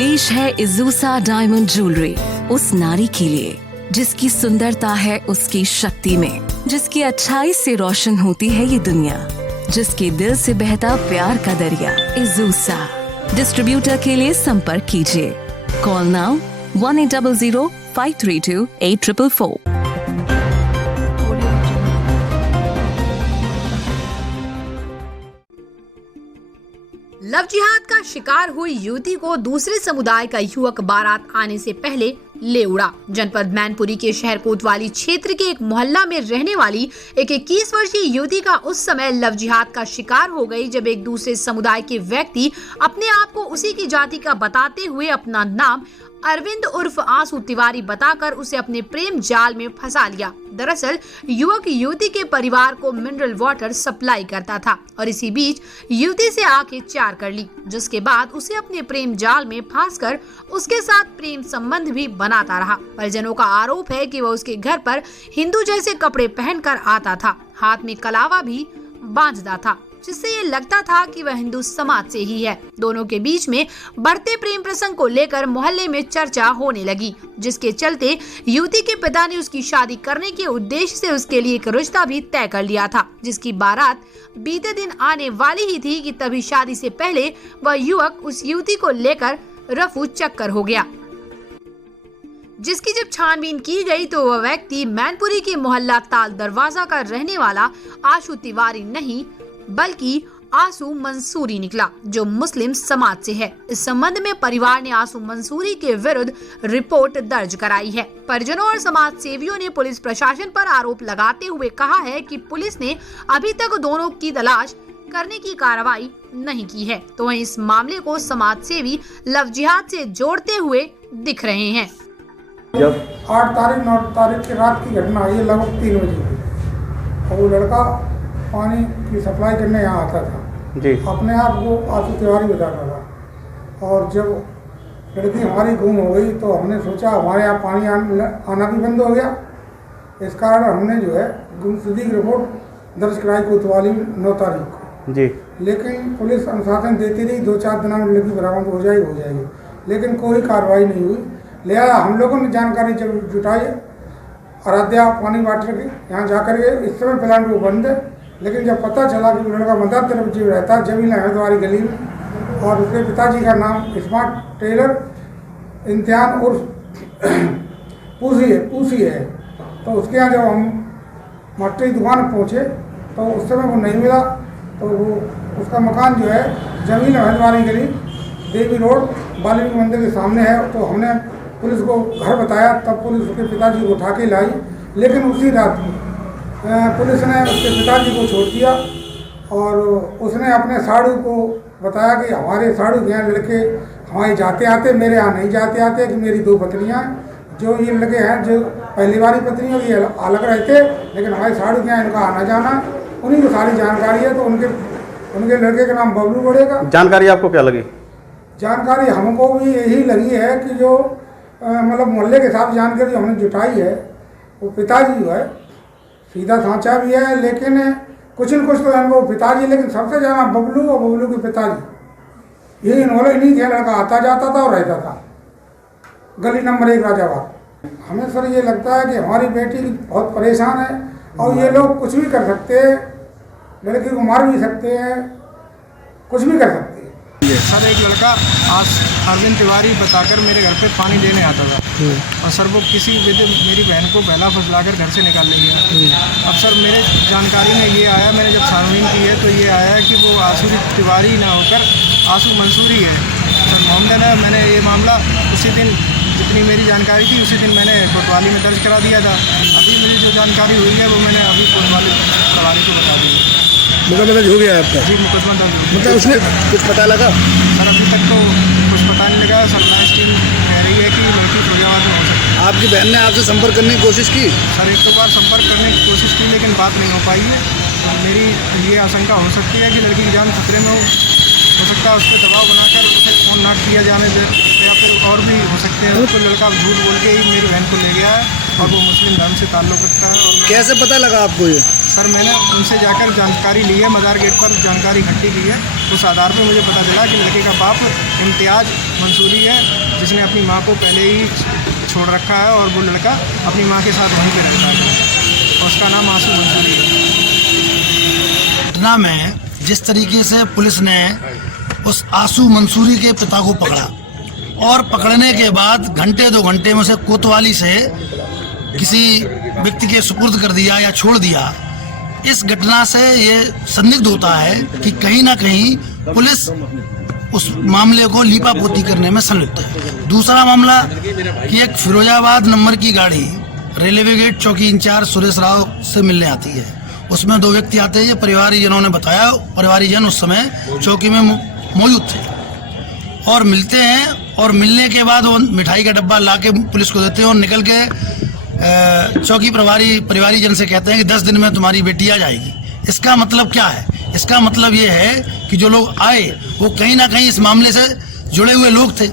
पेश है इज़ूसा diamond jewellery उस नारी के लिए जिसकी सुंदरता है उसकी शक्ति में, जिसकी अच्छाई से रोशन होती है ये दुनिया, जिसके दिल से बहता प्यार का दरिया। इज़ूसा डिस्ट्रीब्यूटर के लिए संपर्क कीजिए। Call now 1800-532-8444। लव जिहाद का शिकार हुई युवती को दूसरे समुदाय का युवक बारात आने से पहले ले उड़ा। जनपद मैनपुरी के शहर कोतवाली क्षेत्र के एक मोहल्ला में रहने वाली एक 21 वर्षीय युवती का उस समय लव जिहाद का शिकार हो गई जब एक दूसरे समुदाय के व्यक्ति अपने आप को उसी की जाति का बताते हुए अपना नाम अरविंद उर्फ आंसू तिवारी बताकर उसे अपने प्रेम जाल में फंसा लिया। दरअसल युवक युवती के परिवार को मिनरल वाटर सप्लाई करता था और इसी बीच युवती से आंखें चार कर ली, जिसके बाद उसे अपने प्रेम जाल में फंसकर उसके साथ प्रेम संबंध भी बनाता रहा। परिजनों का आरोप है कि वह उसके घर पर हिंदू जैसे कपड़े पहनकर आता था, हाथ में कलावा भी बांधता था, जिससे ये लगता था कि वह हिंदू समाज से ही है। दोनों के बीच में बढ़ते प्रेम प्रसंग को लेकर मोहल्ले में चर्चा होने लगी, जिसके चलते युवती के पिता ने उसकी शादी करने के उद्देश्य से उसके लिए एक रिश्ता भी तय कर लिया था, जिसकी बारात बीते दिन आने वाली ही थी कि तभी शादी से पहले वह युवक उस युवती को लेकर रफू चक्कर हो गया, जिसकी जब छानबीन की गई तो वह व्यक्ति मैनपुरी के मोहल्ला ताल दरवाजा का रहने वाला आशु तिवारी नहीं बल्कि आंसू मंसूरी निकला, जो मुस्लिम समाज से है। इस संबंध में परिवार ने आंसू मंसूरी के विरुद्ध रिपोर्ट दर्ज कराई है। परिजनों और समाज सेवियों ने पुलिस प्रशासन पर आरोप लगाते हुए कहा है कि पुलिस ने अभी तक दोनों की तलाश करने की कार्रवाई नहीं की है, तो वहीं इस मामले को समाज सेवी लव जिहाद से जोड़ते हुए दिख रहे हैं। जब 8 तारीख 9 तारीख की रात की घटना आई, लगभग 3 बजे और वो लड़का पानी की सप्लाई करने यहाँ आता था जी। अपने आप को आंसू तिवारी बताता था और जब लड़की हमारी गुम हो गई तो हमने सोचा हमारे यहाँ पानी आना भी बंद हो गया। इस कारण हमने जो है गुमशुदगी की रिपोर्ट दर्ज कराई कोतवाली 9 तारीख को जी। लेकिन पुलिस अनुशासन देती रही, 2-4 दिनों में लड़की बरामद हो जाएगी, लेकिन कोई कार्रवाई नहीं हुई। लिहाजा हम लोगों ने जानकारी जब जुटाई आराध्या पानी वाटर की, यहाँ जाकर के इस समय प्लांट वो बंद है, लेकिन जब पता चला कि लड़का मदद तरफ जीव रहता है जमीन हरद्वारी गली में और उसके पिताजी का नाम स्मार्ट टेलर इम्तिहान उर्फ पूसी है, तो उसके यहाँ जब हम मट्टी दुकान पहुँचे तो उस समय वो नहीं मिला। तो वो उसका मकान जो है जमीन हरद्वारी गली देवी रोड वाल्मीकि मंदिर के सामने है। तो हमने पुलिस को घर बताया, तब पुलिस उसके पिताजी को उठा के लाई, लेकिन उसी रात पुलिस ने उसके पिताजी को छोड़ दिया और उसने अपने साड़ू को बताया कि हमारे साड़ू के यहाँ लड़के हमारे जाते आते, मेरे यहाँ नहीं जाते आते, कि मेरी 2 पत्नियाँ जो ये लड़के हैं जो पहली वाली पत्नी और ये अलग रहते, लेकिन हमारे साड़ू के यहाँ इनका आना जाना, उन्हीं को सारी जानकारी है। तो उनके लड़के का नाम बबलू बढ़ेगा। जानकारी आपको क्या लगी? जानकारी हमको भी यही लगी है कि जो मतलब मोहल्ले के साथ जानकारी हमने जुटाई है, वो पिताजी जो है सीधा सांचा भी है, लेकिन कुछ न कुछ तो इनको पिताजी, लेकिन सबसे ज़्यादा बबलू और बबलू के पिताजी, यही इन्हीं के लड़का आता जाता था और रहता था गली नंबर 1 राजाबाग। हमें सर ये लगता है कि हमारी बेटी बहुत परेशान है और ये लोग कुछ भी कर सकते हैं, लड़की को मार भी सकते हैं, कुछ भी कर सकते हैं। सर एक लड़का अरविंद तिवारी बताकर मेरे घर पे पानी लेने आता था और सर वो किसी विधि मेरी बहन को बहला फुसलाकर घर से निकाल ले गया। अब सर मेरे जानकारी में ये आया, मैंने जब छानबीन की है तो ये आया कि वो आंसू तिवारी ना होकर आंसू मंसूरी है। सर मोहम्मदन है। मैंने ये मामला उसी दिन, जितनी मेरी जानकारी थी उसी दिन मैंने कोतवाली में दर्ज करा दिया था। अभी मुझे जो जानकारी हुई है वो मैंने अभी कोतवाली सवारी को बता दी। मुकदमा दर्ज हो गया आपका? जी मुकदमा दर्ज। मतलब उसमें कुछ पता लगा? सर अभी तक तो कुछ पता नहीं लगा। सरलाइस टीम कह रही है कि लड़की फिरोजाबाद में हो सकती है। आपकी बहन ने आपसे संपर्क करने की कोशिश की? सर 1-2 बार संपर्क करने की कोशिश की, लेकिन बात नहीं हो पाई है। तो मेरी ये आशंका हो सकती है कि लड़की की जान खतरे में हो सकता है उस पर दबाव बनाकर उसे फ़ोन ना किया जाने दे, या फिर और भी हो सकते हैं। तो लड़का झूठ बोल के ही मेरी बहन को ले गया है और वो मुस्लिम धर्म से ताल्लुक़ रखता है। और कैसे पता लगा आपको ये? सर मैंने उनसे जाकर जानकारी ली है, मज़ार गेट पर जानकारी इकट्ठी की है उस आधार पर मुझे पता चला कि लड़के का बाप इम्तियाज मंसूरी है, जिसने अपनी माँ को पहले ही छोड़ रखा है और वो लड़का अपनी माँ के साथ वहीं पे रहता है और उसका नाम आंसू मंसूरी है। घटना में जिस तरीके से पुलिस ने उस आंसू मंसूरी के पिता को पकड़ा और पकड़ने के बाद घंटे 2 घंटे में उसे कोतवाली से किसी व्यक्ति के सुपुर्द कर दिया या छोड़ दिया, इस घटना से ये संदिग्ध होता है कि कहीं ना कहीं पुलिस उस मामले को लीपापोती करने में संलिप्त है। दूसरा मामला कि एक फिरोजाबाद नंबर की गाड़ी रेलवे गेट चौकी इंचार्ज सुरेश राव से मिलने आती है। उसमें 2 व्यक्ति आते हैं, ये परिवारीजनों ने बताया। परिवारीजन उस समय चौकी में मौजूद थे और मिलते हैं और मिलने के बाद वो मिठाई का डब्बा ला के पुलिस को देते हैं और निकल के चौकी परिवारीजन से कहते हैं कि 10 दिन में तुम्हारी बेटी आ जाएगी। इसका मतलब क्या है? इसका मतलब ये है कि जो लोग आए वो कहीं ना कहीं इस मामले से जुड़े हुए लोग थे।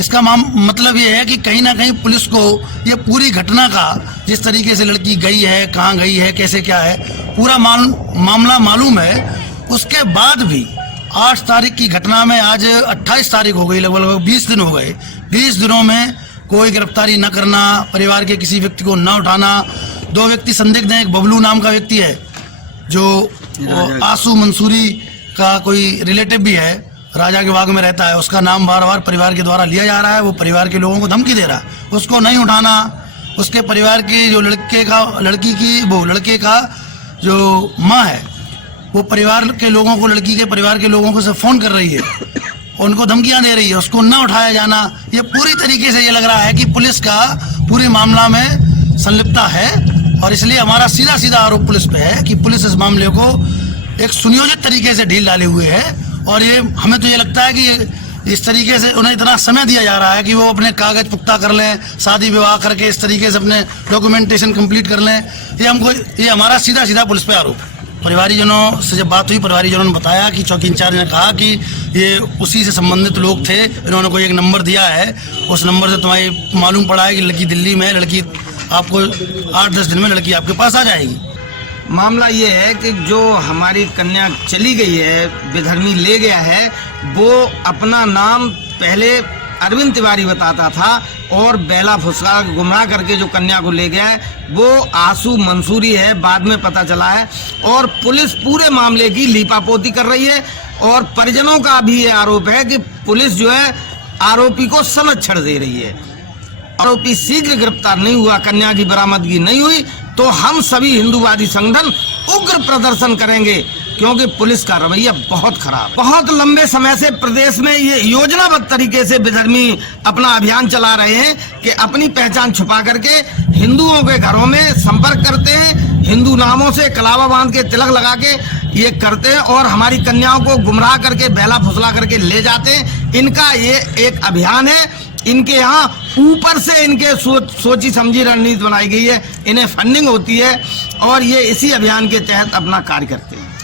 इसका मतलब ये है कि कहीं ना कहीं पुलिस को ये पूरी घटना का, जिस तरीके से लड़की गई है, कहाँ गई है, कैसे क्या है, पूरा मामला मालूम है। उसके बाद भी 8 तारीख की घटना में आज 28 तारीख हो गई, लगभग 20 दिन हो गए। 20 दिनों में कोई गिरफ्तारी न करना, परिवार के किसी व्यक्ति को न उठाना। 2 व्यक्ति संदिग्ध हैं। एक बबलू नाम का व्यक्ति है जो आंसू मंसूरी का कोई रिलेटिव भी है, राजा के बाग में रहता है। उसका नाम बार बार परिवार के द्वारा लिया जा रहा है। वो परिवार के लोगों को धमकी दे रहा है, उसको नहीं उठाना। उसके परिवार की जो लड़के का जो माँ है, वो परिवार के लोगों को, लड़की के परिवार के लोगों को से फोन कर रही है, उनको धमकियां दे रही है, उसको न उठाया जाना। ये पूरी तरीके से ये लग रहा है कि पुलिस का पूरे मामला में संलिप्तता है और इसलिए हमारा सीधा आरोप पुलिस पे है कि पुलिस इस मामले को एक सुनियोजित तरीके से ढील डाले हुए है। और ये हमें तो ये लगता है कि इस तरीके से उन्हें इतना समय दिया जा रहा है कि वो अपने कागज पुख्ता कर लें, शादी विवाह करके इस तरीके से अपने डॉक्यूमेंटेशन कंप्लीट कर लें। ये हमारा सीधा पुलिस पे आरोप है। परिवारीजनों से जब बात हुई, परिवारीजनों ने बताया कि चौकी इंचार्ज ने कहा कि ये उसी से संबंधित लोग थे, इन्होंने कोई एक नंबर दिया है, उस नंबर से तुम्हें मालूम पड़ा है कि लड़की दिल्ली में है, लड़की आपको 8-10 दिन में लड़की आपके पास आ जाएगी। मामला ये है कि जो हमारी कन्या चली गई है, बेधर्मी ले गया है, वो अपना नाम पहले अरविंद तिवारी बताता था और बेला फुसला गुमराह करके जो कन्या को ले गया है वो आंसू मंसूरी है, बाद में पता चला है। और पुलिस पूरे मामले की लीपापोती कर रही है और परिजनों का भी ये आरोप है कि पुलिस जो है आरोपी को संरक्षण दे रही है। आरोपी शीघ्र गिरफ्तार नहीं हुआ, कन्या की बरामदगी नहीं हुई तो हम सभी हिंदूवादी संगठन उग्र प्रदर्शन करेंगे, क्योंकि पुलिस का रवैया बहुत खराब। बहुत लंबे समय से प्रदेश में ये योजनाबद्ध तरीके से बेधर्मी अपना अभियान चला रहे हैं कि अपनी पहचान छुपा करके हिंदुओं के घरों में संपर्क करते हैं, हिंदू नामों से कलावा बांध के तिलक लगा के ये करते हैं और हमारी कन्याओं को गुमराह करके बहला फुसला करके ले जाते हैं। इनका ये एक अभियान है। इनके यहाँ ऊपर से इनके सोची समझी रणनीति बनाई गई है, इन्हें फंडिंग होती है और ये इसी अभियान के तहत अपना कार्य करते हैं।